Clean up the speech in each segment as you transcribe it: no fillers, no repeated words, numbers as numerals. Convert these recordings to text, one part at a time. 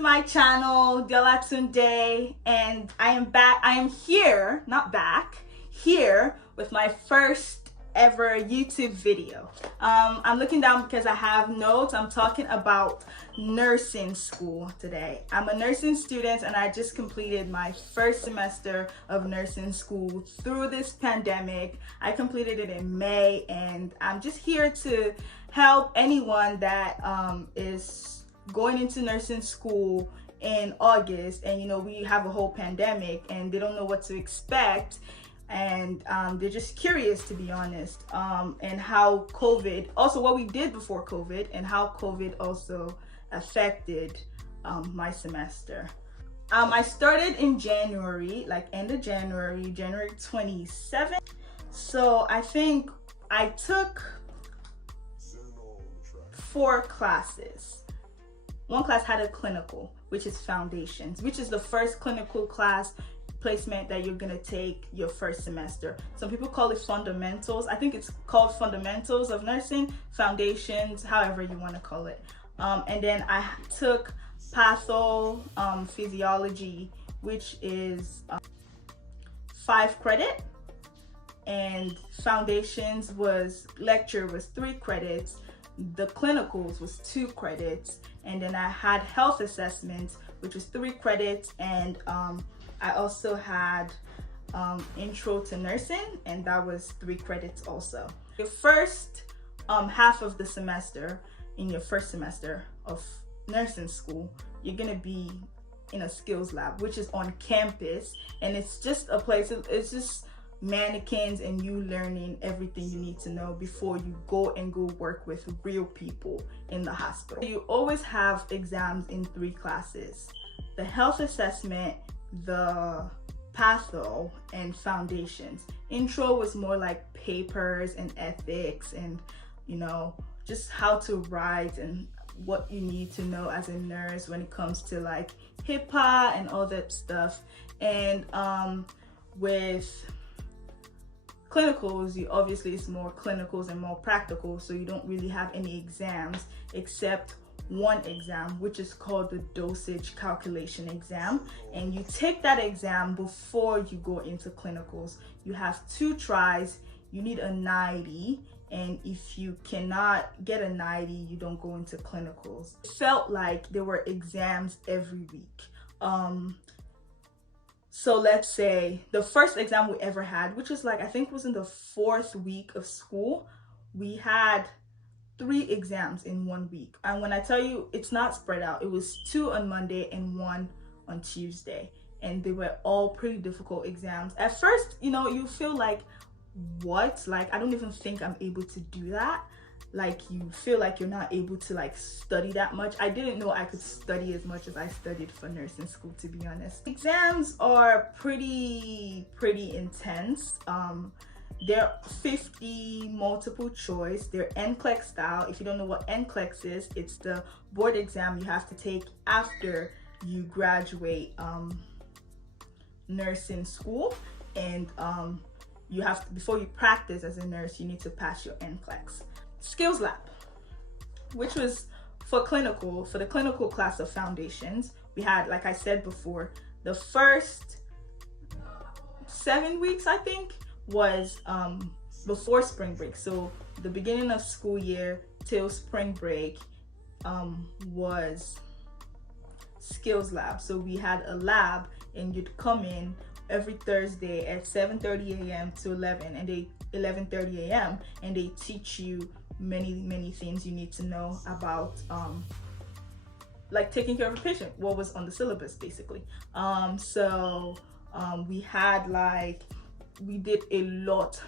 to my channel, Deola Tunde, and I am here, not back, here with my first ever YouTube video. I'm looking down because I have notes. I'm talking about nursing school today. I'm a nursing student and I just completed my first semester of nursing school through this pandemic. I completed it in May, and I'm just here to help anyone that is going into nursing school in August, and we have a whole pandemic and they don't know what to expect, and they're just curious, to be honest, and how COVID, also what we did before COVID, and how COVID also affected my semester. I started in January, like end of January 27th. So I think I took 4 classes. One class had a clinical, which is foundations, which is the first clinical class placement that you're gonna take your first semester. Some people call it fundamentals. I think it's called fundamentals of nursing, foundations, however you want to call it. And then I took physiology, which is 5 credit, and foundations lecture was 3 credits. The clinicals was 2 credits, and then I had health assessment, which was 3 credits, and I also had intro to nursing, and that was 3 credits also. The first half of the semester, in your first semester of nursing school, you're gonna be in a skills lab, which is on campus, and it's just a place, it's just mannequins and you learning everything you need to know before you go work with real people in the hospital. You always have exams in 3 classes: the health assessment, the patho, and foundations. Intro was more like papers and ethics and just how to write and what you need to know as a nurse when it comes to like HIPAA and all that stuff. And with clinicals, obviously it's more clinicals and more practical, so you don't really have any exams except one exam, which is called the dosage calculation exam, and you take that exam before you go into clinicals. You have 2 tries, you need a 90, and if you cannot get a 90, you don't go into clinicals. It felt like there were exams every week. So let's say the first exam we ever had, which was like, I think was in the 4th week of school, we had 3 exams in 1 week. And when I tell you it's not spread out, it was 2 on Monday and 1 on Tuesday. And they were all pretty difficult exams. At first, you feel like, what? Like, I don't even think I'm able to do that. Like, you feel like you're not able to like study that much. I didn't know I could study as much as I studied for nursing school, to be honest. Exams are pretty intense. They're 50 multiple choice. They're NCLEX style. If you don't know what NCLEX is, it's the board exam you have to take after you graduate nursing school, and you have to, before you practice as a nurse, you need to pass your NCLEX. Skills lab, which was for the clinical class of foundations. We had, like I said before, the first 7 weeks, I think, was before spring break. So the beginning of school year till spring break was skills lab. So we had a lab, and you'd come in every Thursday at 7:30 a.m. to 11:30 a.m. and they teach you many things you need to know about like taking care of a patient, what was on the syllabus basically. We had we did a lot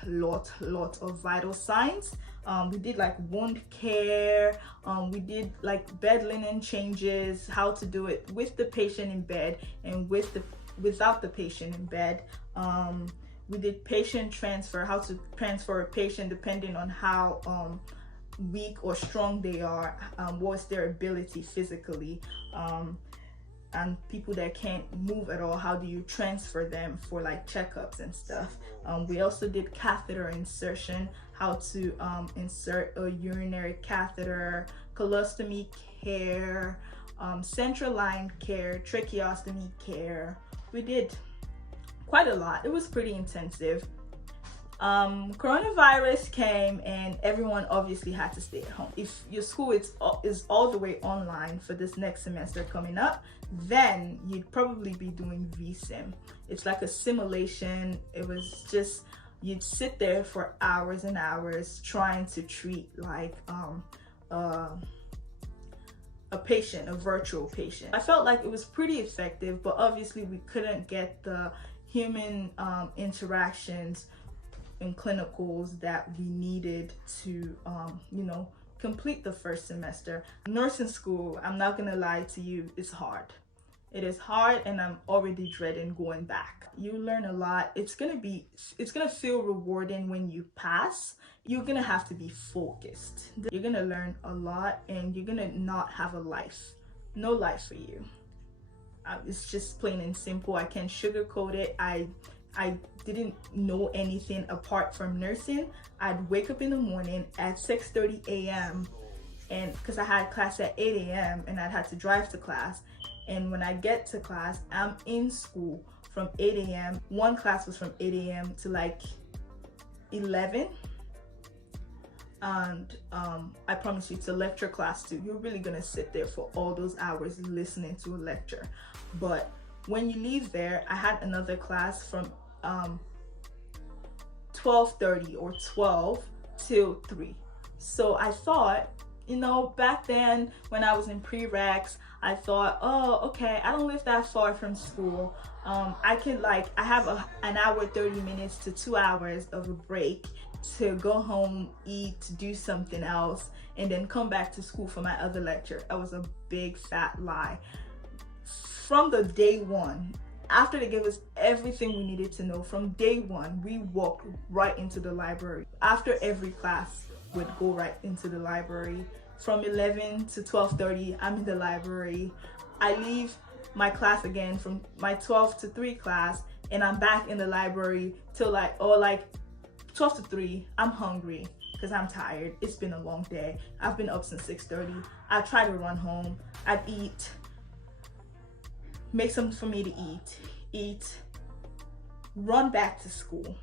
of vital signs. We did like wound care, we did like bed linen changes, how to do it with the patient in bed and without the patient in bed. We did patient transfer, how to transfer a patient depending on how weak or strong they are, what's their ability physically, and people that can't move at all, how do you transfer them for like checkups and stuff. We also did catheter insertion, how to insert a urinary catheter, colostomy care, central line care, tracheostomy care. We did quite a lot. It was pretty intensive. Coronavirus came and everyone obviously had to stay at home. If your school is all the way online for this next semester coming up, then you'd probably be doing VSIM. It's like a simulation. It was just, you'd sit there for hours and hours trying to treat like a patient, a virtual patient. I felt like it was pretty effective, but obviously we couldn't get the human interactions in clinicals that we needed to complete the first semester. Nursing school, I'm not gonna lie to you, it's hard. It is hard, and I'm already dreading going back. You learn a lot. It's gonna feel rewarding when you pass. You're gonna have to be focused. You're gonna learn a lot, and you're gonna not have a life. No life for you. It's just plain and simple. I can't sugarcoat it. I didn't know anything apart from nursing. I'd wake up in the morning at 6:30 a.m. and because I had class at 8 a.m. and I'd had to drive to class. And when I get to class, I'm in school from 8 a.m. One class was from 8 a.m. to like 11. And I promise you, it's a lecture class too. You're really gonna sit there for all those hours listening to a lecture. But when you leave there, I had another class from 12:30 or 12 till 3. So I thought, back then when I was in prereqs, I thought, oh, okay, I don't live that far from school. I have an hour, 30 minutes to 2 hours of a break to go home, eat, do something else, and then come back to school for my other lecture. That was a big fat lie. From the day one, after they gave us everything we needed to know, from day one, we walked right into the library. After every class, we'd go right into the library. From 11 to 12:30, I'm in the library. I leave my class again from my 12 to 3 class, and I'm back in the library till like 12 to 3. I'm hungry because I'm tired. It's been a long day. I've been up since 6:30. I try to run home. I'd eat, make something for me to eat, run back to school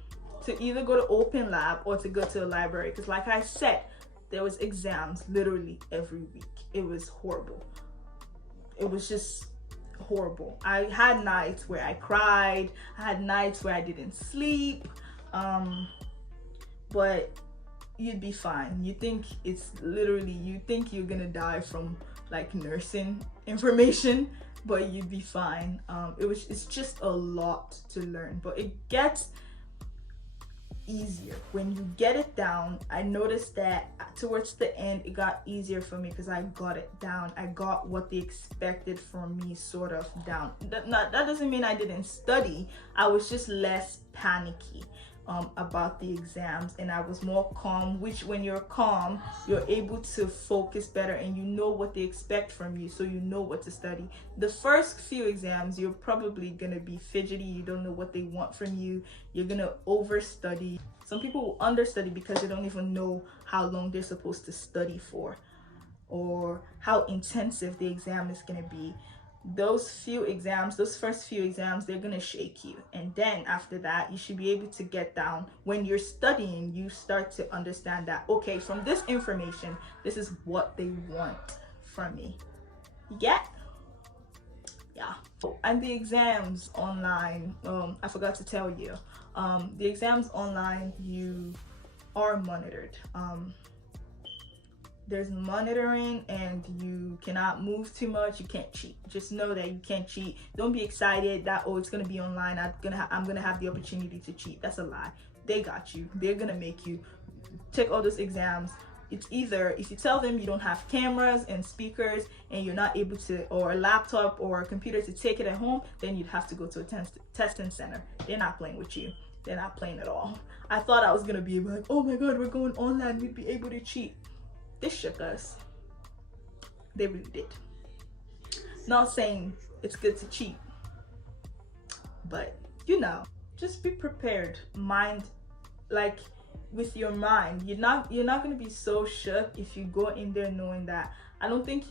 to either go to open lab or to go to the library. Because like I said, there was exams literally every week. It was horrible. It was just horrible. I had nights where I cried. I had nights where I didn't sleep. But you'd be fine. You think you're gonna die from like nursing information, but you'd be fine. It's just a lot to learn, but it gets easier when you get it down. I noticed that towards the end it got easier for me because I got it down. I got what they expected from me sort of down. That doesn't mean I didn't study. I was just less panicky about the exams, and I was more calm, which when you're calm, you're able to focus better and you know what they expect from you, so you know what to study. The first few exams, you're probably gonna be fidgety. You don't know what they want from you. You're gonna overstudy. Some people will understudy because they don't even know how long they're supposed to study for or how intensive the exam is gonna be. Those first few exams, they're gonna shake you, and then after that you should be able to get down. When you're studying, you start to understand that, okay, from this information, this is what they want from me. You get? Yeah. And the exams online, I forgot to tell you, the exams online, you are monitored. There's monitoring, and you cannot move too much. You can't cheat. Just know that you can't cheat. Don't be excited that, oh, it's gonna be online, I'm gonna have the opportunity to cheat. That's a lie. They got you. They're gonna make you take all those exams. It's either, if you tell them you don't have cameras and speakers and you're not able to, or a laptop or a computer to take it at home, then you'd have to go to a testing center. They're not playing with you. They're not playing at all. I thought I was gonna be like, oh my God, we're going online, we'd be able to cheat. They shook us. They really did. Not saying it's good to cheat, but just be prepared. With your mind, you're not gonna be so shook if you go in there knowing that. I don't think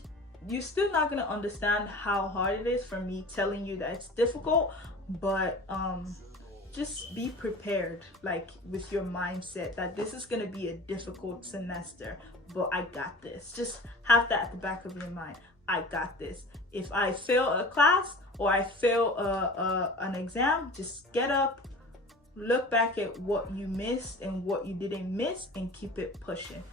you're still not gonna understand how hard it is for me telling you that it's difficult, but just be prepared, like with your mindset that this is gonna be a difficult semester, but I got this. Just have that at the back of your mind. I got this. If I fail a class or I fail an exam, just get up, look back at what you missed and what you didn't miss, and keep it pushing.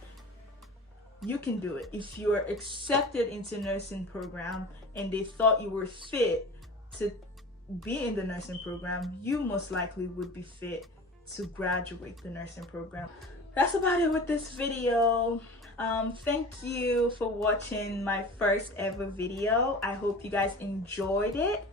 You can do it. If you're accepted into nursing program and they thought you were fit to be in the nursing program, you most likely would be fit to graduate the nursing program. That's about it with this video. Thank you for watching my first ever video. I hope you guys enjoyed it.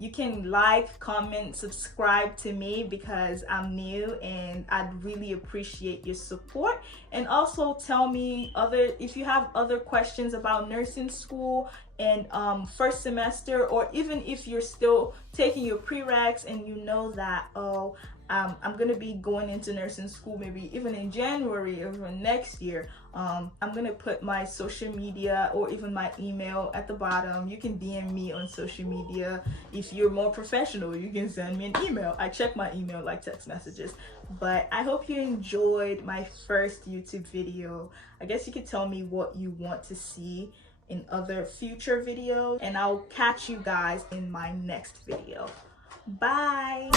You can like, comment, subscribe to me because I'm new, and I'd really appreciate your support. And also tell me if you have other questions about nursing school and first semester, or even if you're still taking your prereqs and you know that, oh, I'm gonna be going into nursing school maybe even in January or even next year. I'm gonna put my social media or even my email at the bottom. You can DM me on social media. If you're more professional, you can send me an email. I check my email like text messages. But I hope you enjoyed my first YouTube video. I guess you could tell me what you want to see in other future videos, and I'll catch you guys in my next video. Bye.